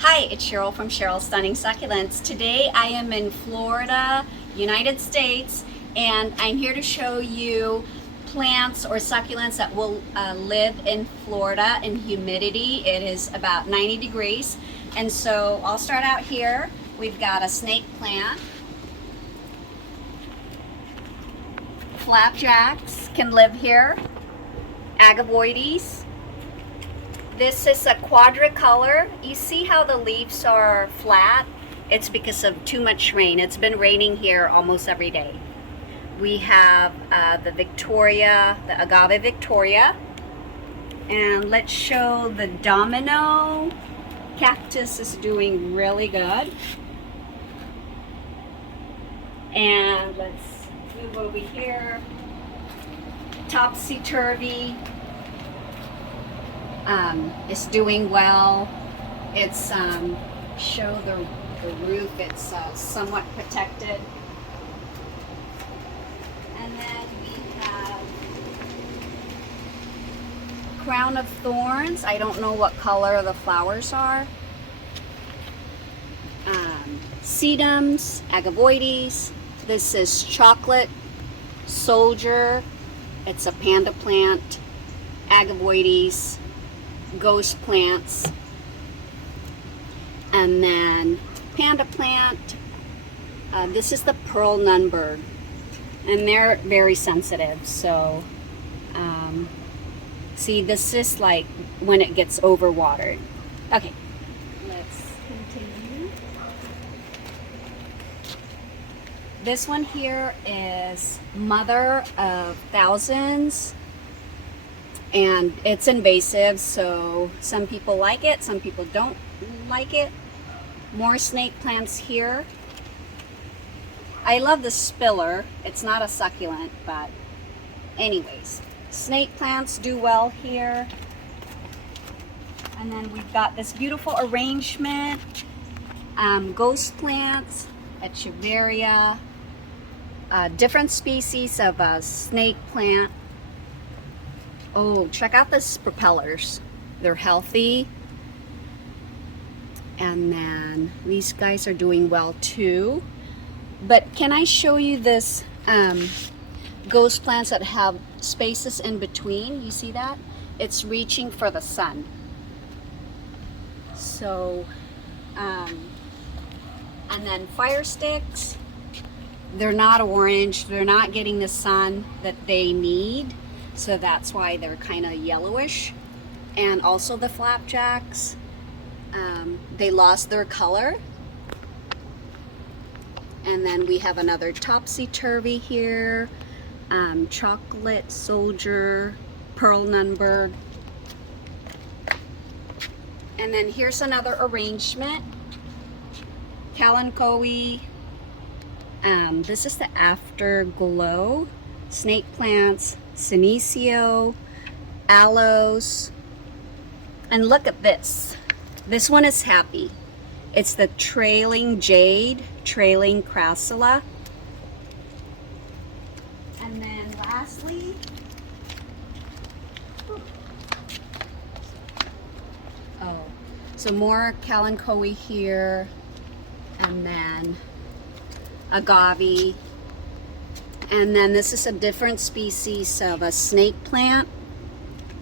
Hi, it's Cheryl from Cheryl's Stunning Succulents. Today I am in Florida, United States, and I'm here to show you plants or succulents that will live in Florida in humidity. It is about 90 degrees. And so I'll start out here. We've got a snake plant. Flapjacks can live here. Agavoides. This is a quadricolor. You see how the leaves are flat? It's because of too much rain. It's been raining here almost every day. We have the Victoria, the Agave Victoria. And let's show the domino. Cactus is doing really good. And let's move over here. Topsy-turvy. Is doing well. It's show the roof. It's somewhat protected. And then we have crown of thorns. I don't know what color the flowers are. Sedums, agavoides. This is chocolate soldier. It's a panda plant. Agavoides. Ghost plants, and then panda plant. This is the pearl nunberg, and they're very sensitive. So see, this is like when it gets overwatered. Okay, let's continue. This one here is mother of thousands. And it's invasive, so some people like it, some people don't like it. More snake plants here. I love the spiller. It's not a succulent, but anyways. Snake plants do well here. And then we've got this beautiful arrangement. Ghost plants, echeveria. Different species of a snake plant. Oh, check out these propellers. They're healthy. And then these guys are doing well too. But can I show you this ghost plants that have spaces in between? You see that? It's reaching for the sun. So, and then fire sticks. They're not orange. They're not getting the sun that they need. So that's why they're kind of yellowish. And also the flapjacks, they lost their color. And then we have another topsy-turvy here, chocolate soldier, pearl nunberg. And then here's another arrangement, kalanchoe. This is the afterglow, snake plants, senecio, aloes, and look at this. This one is happy. It's the trailing jade, trailing crassula. And then lastly, so more kalanchoe here, and then agave. And then this is a different species of a snake plant.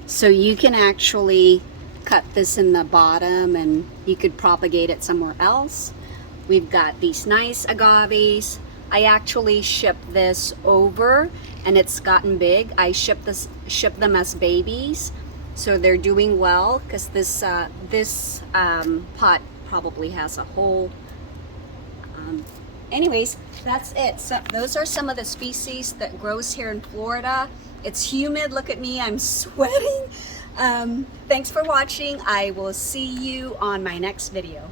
So you can actually cut this in the bottom and you could propagate it somewhere else. We've got these nice agaves. I actually shipped this over and it's gotten big. I ship them as babies. So they're doing well because this pot probably has a hole. Anyways, that's it. So those are some of the species that grows here in Florida. It's humid. Look at me, I'm sweating. Thanks for watching. I will see you on my next video.